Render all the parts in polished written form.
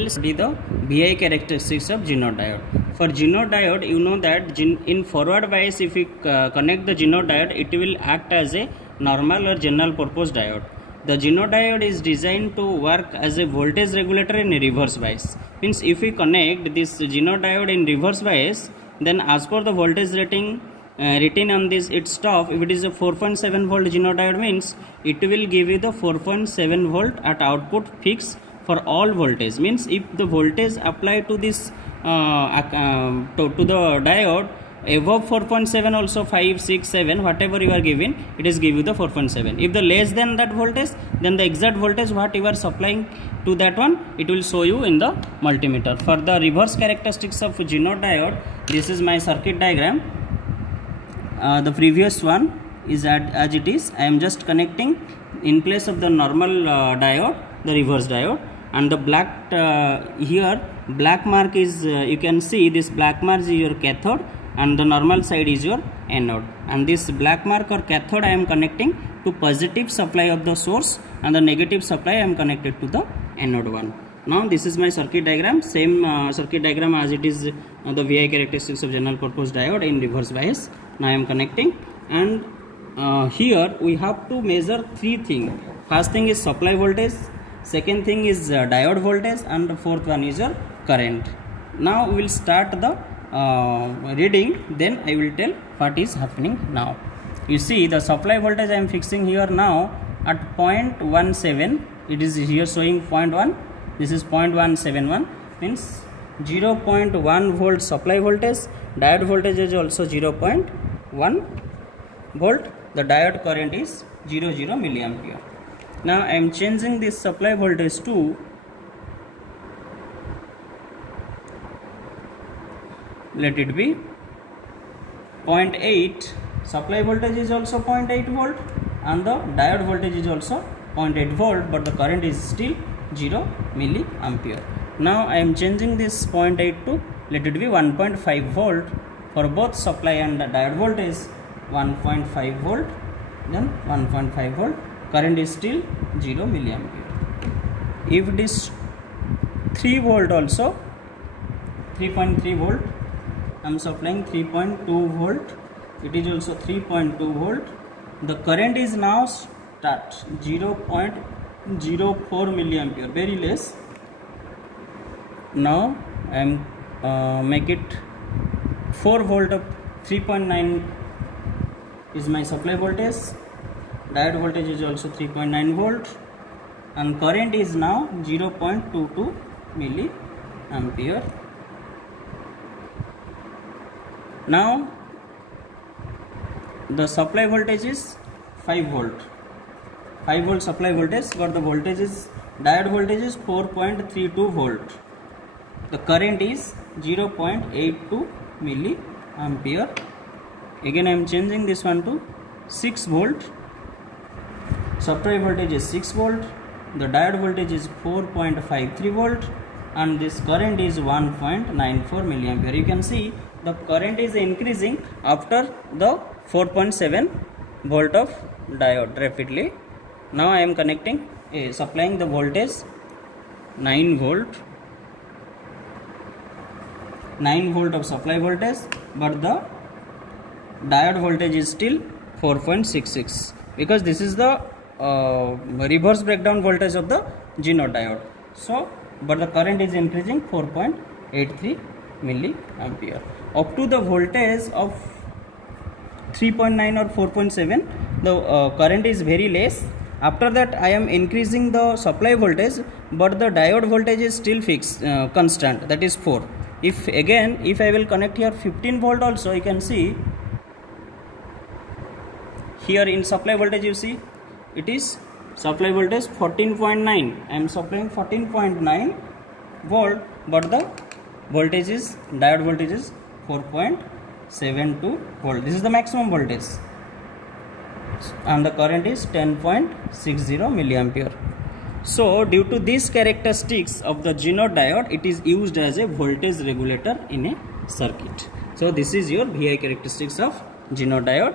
will study the VI characteristics of Ginott diode. For Ginott diode, you know that in forward bias, if we connect the Ginott diode, it will act as a normal or general purpose diode. The Ginott diode is designed to work as a voltage regulator in a reverse bias. Means if we connect this Ginott diode in reverse bias, then as per the voltage rating written on this its top, if it is a 4.7 volt Ginott diode, means it will give you the 4.7 volt at output fixed for all voltage. Means if the voltage applied to this to the diode above 4.7, also 5, 6, 7, whatever you are given, it is give you the 4.7. If the less than that voltage, then the exact voltage what you are supplying to that one, it will show you in the multimeter. For the reverse characteristics of Ginott diode, this is my circuit diagram. The previous one is as it is. I am just connecting in place of the normal diode, the reverse diode, and the black here black mark is you can see this black mark is your cathode and the normal side is your anode, and this black mark or cathode I am connecting to positive supply of the source and the negative supply I am connected to the anode one. Now this is my circuit diagram, same circuit diagram as it is the VI characteristics of general purpose diode in reverse bias. Now I am connecting, and here we have to measure three things. First thing is supply voltage, second thing is diode voltage, and the fourth one is your current. Now we will start the reading, then I will tell what is happening now. You see the supply voltage I am fixing here now at 0.17. It is here showing 0.1. This is 0.171, means 0.1 volt supply voltage. Diode voltage is also 0.1 volt. The diode current is 0 milliampere. Now I am changing this supply voltage to, let it be 0.8. Supply voltage is also 0.8 volt and the diode voltage is also 0.8 volt, but the current is still 0 milliampere. Now I am changing this 0.8 to, let it be 1.5 volt. For both supply and the diode voltage, 1.5 volt, then 1.5 volt. Current is still 0 milliampere. If it is 3 volt also, 3.3 volt, I am supplying 3.2 volt. It is also 3.2 volt. The current is now start 0.04 milliampere, very less. Now I am make it 4 volt of 3.9 is my supply voltage. Diode voltage is also 3.9 volt, and current is now 0.22 milliampere. Now the supply voltage is 5 volt. 5 volt supply voltage, but the voltage is diode voltage is 4.32 volt. The current is 0.82 milliampere. Again I am changing this one to 6 volt. Supply voltage is 6 volt. The diode voltage is 4.53 volt, and this current is 1.94 milliampere. You can see the current is increasing after the 4.7 volt of diode rapidly. Now I am connecting supplying the voltage 9 volt of supply voltage, but the diode voltage is still 4.66, because this is the reverse breakdown voltage of the Ginott diode. So but the current is increasing 4.83 milliampere. Up to the voltage of 3.9 or 4.7, the current is very less. After that I am increasing the supply voltage, but the diode voltage is still fixed, constant, that is 4. If I will connect here 15 volt also, you can see here in supply voltage, you see it is supply voltage 14.9. I am supplying 14.9 volt, but the voltage is diode voltage is 4.72 volt. This is the maximum voltage, and the current is 10.60 milliampere. So due to these characteristics of the Ginott diode, it is used as a voltage regulator in a circuit. So this is your VI characteristics of Ginott diode.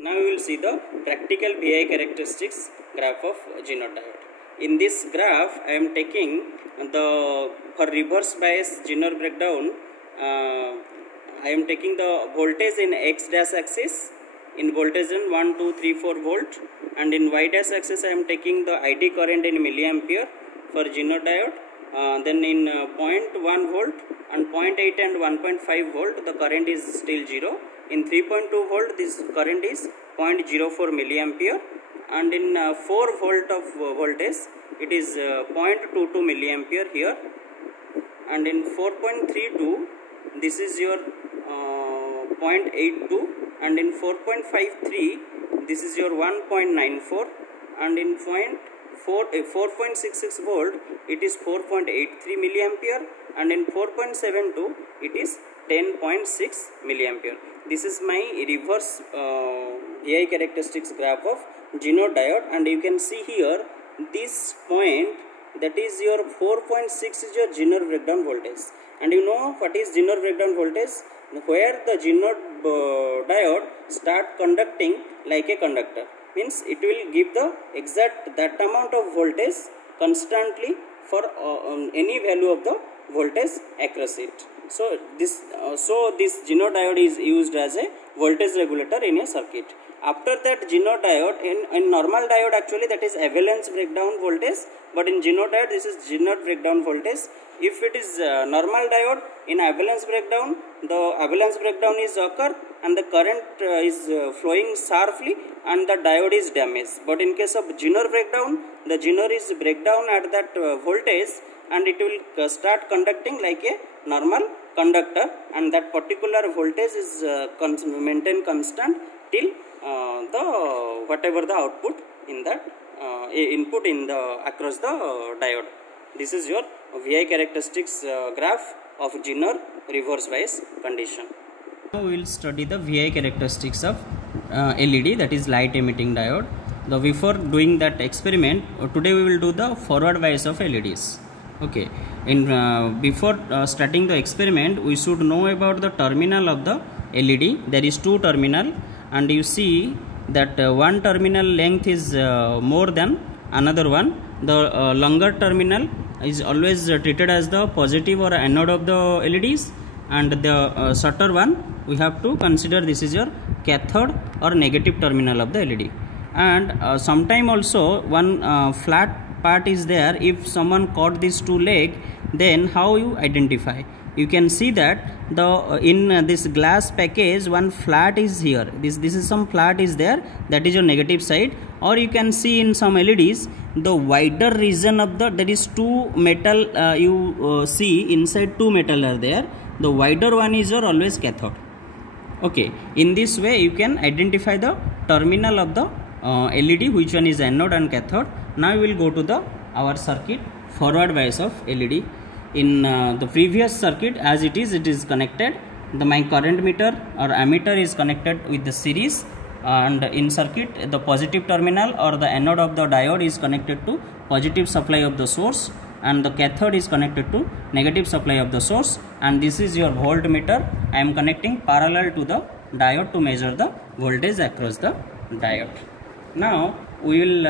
Now we will see the practical VI characteristics graph of Ginott diode. in this graph I am taking the for reverse bias Zener breakdown. I am taking the voltage in x dash axis, in voltage in 1, 2, 3, 4 volt, and in y dash axis I am taking the ID current in milliampere for Zener diode. Then in 0.1 volt and 0.8 and 1.5 volt the current is still 0. In 3.2 volt this current is 0.04 milliampere, and in 4 volt of voltage it is 0.22 milliampere here, and in 4.32 this is your 0.82, and in 4.53 this is your 1.94, and in 4.66 volt it is 4.83 milliampere, and in 4.72 it is 10.6 milliampere. This is my reverse VI characteristics graph of Zener diode, and you can see here this point, that is your 4.6 is your Zener breakdown voltage. And you know what is Zener breakdown voltage? Where the Zener diode start conducting like a conductor, means it will give the exact that amount of voltage constantly for any value of the voltage across it. So this Zener diode is used as a voltage regulator in a circuit. After that Zener diode, in normal diode actually that is avalanche breakdown voltage, but in Zener diode this is Zener breakdown voltage. If it is normal diode, in avalanche breakdown the avalanche breakdown is occur and the current is flowing sharply and the diode is damaged. But in case of Zener breakdown, the Zener is breakdown at that voltage and it will start conducting like a normal conductor, and that particular voltage is maintained constant till the whatever the output in that input in the across the diode. This is your VI characteristics graph of Zener reverse bias condition. Now we will study the VI characteristics of LED, that is light emitting diode. Before doing that experiment, today we will do the forward bias of LEDs. Okay, before starting the experiment we should know about the terminal of the LED. There is two terminal, and you see that one terminal length is more than another one. The longer terminal is always treated as the positive or anode of the LEDs, and the shorter one we have to consider this is your cathode or negative terminal of the LED. And sometime also one flat part is there. If someone caught these two legs, then how you identify? You can see that the in this glass package one flat is here. This is some flat is there, that is your negative side. Or you can see in some LEDs the wider region of the, that is two metal you see inside two metal are there. The wider one is your always cathode. Okay, in this way you can identify the terminal of the LED, which one is anode and cathode. Now we will go to the our circuit forward bias of LED. In the previous circuit, as it is connected, my current meter or ammeter is connected with the series, and in circuit the positive terminal or the anode of the diode is connected to positive supply of the source, and the cathode is connected to negative supply of the source, and this is your voltmeter. I am connecting parallel to the diode to measure the voltage across the diode. Now we will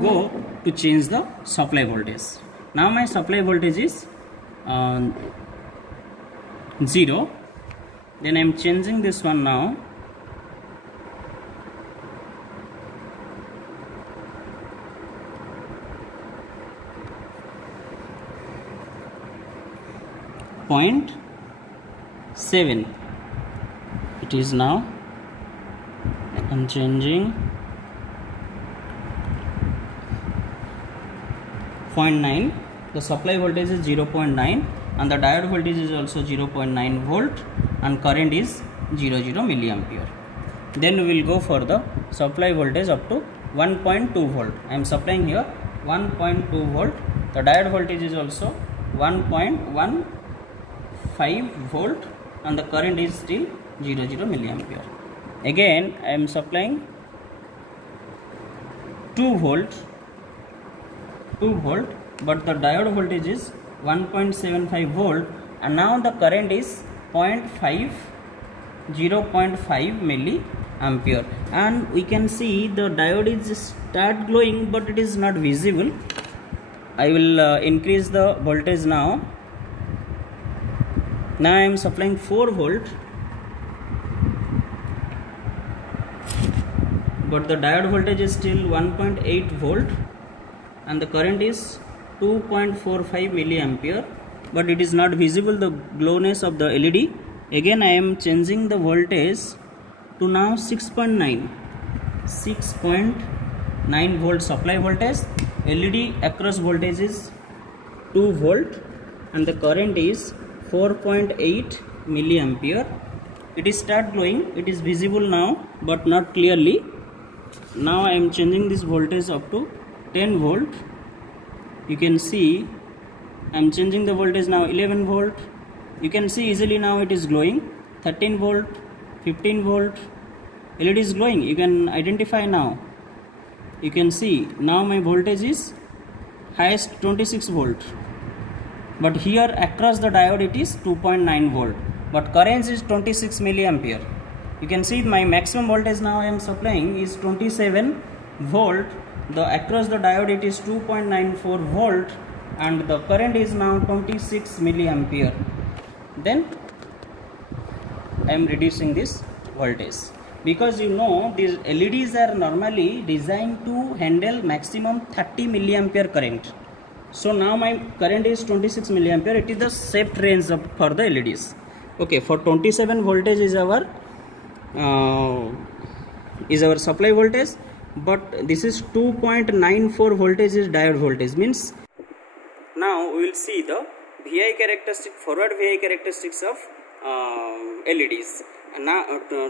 go to change the supply voltage. Now my supply voltage is 0. Then I am changing this one now. Point 7. It is now. I am changing 0.9. The supply voltage is 0.9 and the diode voltage is also 0.9 volt and current is 0 milliampere. Then we will go for the supply voltage up to 1.2 volt. I am supplying here 1.2 volt. The diode voltage is also 1.15 volt and the current is still 0 milliampere. Again I am supplying 2 volt, but the diode voltage is 1.75 volt, and now the current is 0.5 milliampere, and we can see the diode is start glowing but it is not visible. I will increase the voltage now. Now I am supplying 4 volt, but the diode voltage is still 1.8 volt and the current is 2.45 milliampere, but it is not visible the glowness of the LED. Again I am changing the voltage to now 6.9 volt supply voltage. LED across voltage is 2 volt and the current is 4.8 milliampere. It is start glowing. It is visible now but not clearly. Now I am changing this voltage up to 10 volt. You can see I am changing the voltage now 11 volt. You can see easily now it is glowing. 13 volt, 15 volt. LED is glowing. You can identify now. You can see now my voltage is highest 26 volt. But here across the diode it is 2.9 volt. But current is 26 milliampere. You can see my maximum voltage now I am supplying is 27 volt. The across the diode it is 2.94 volt and the current is now 26 milliampere. Then I am reducing this voltage, because you know these LEDs are normally designed to handle maximum 30 milliampere current. So now my current is 26 milliampere. It is the safe range for the LEDs. Okay, for 27 voltage is our supply voltage, but this is 2.94 voltage is diode voltage. Means now we will see the VI characteristic, forward VI characteristics of LEDs. Now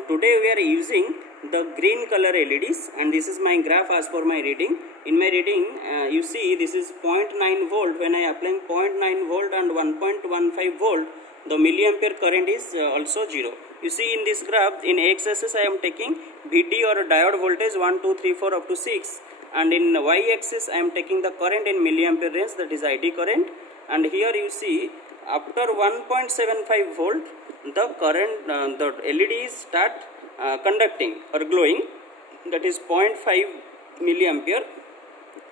today we are using the green color LEDs, and this is my graph as per my reading. In my reading you see this is 0.9 volt. When I applying 0.9 volt and 1.15 volt, the milliampere current is also 0. You see in this graph, in x-axis I am taking VD or diode voltage 1, 2, 3, 4 up to 6, and in y-axis I am taking the current in milliampere range, that is ID current. And here you see after 1.75 volt the current the LEDs start conducting or glowing, that is 0.5 milliampere.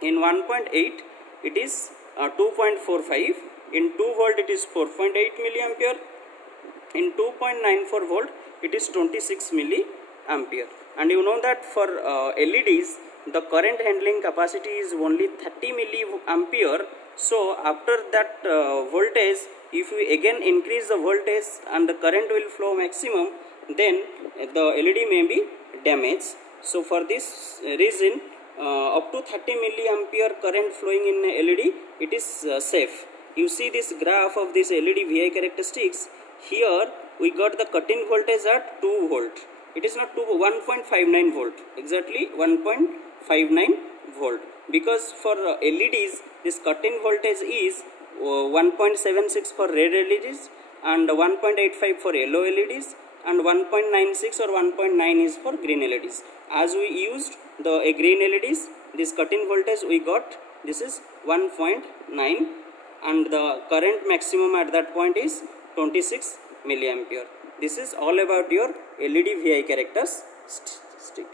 In 1.8 it is 2.45. In 2 volt it is 4.8 milliampere. In 2.94 volt it is 26 milliampere. And you know that for LEDs the current handling capacity is only 30 milliampere. So after that voltage, if we again increase the voltage and the current will flow maximum, then the LED may be damaged. So for this reason up to 30 milliampere current flowing in LED, it is safe. You see this graph of this LED VI characteristics. Here we got the cut-in voltage at 2 volt. It is not 1.59 volt, exactly 1.59 volt. Because for LEDs this cut-in voltage is 1.76 for red LEDs and 1.85 for yellow LEDs and 1.96 or 1.9 is for green LEDs. As we used the green LEDs, this cut-in voltage we got, this is 1.9, and the current maximum at that point is 26 milliampere. This is all about your LED VI characteristic.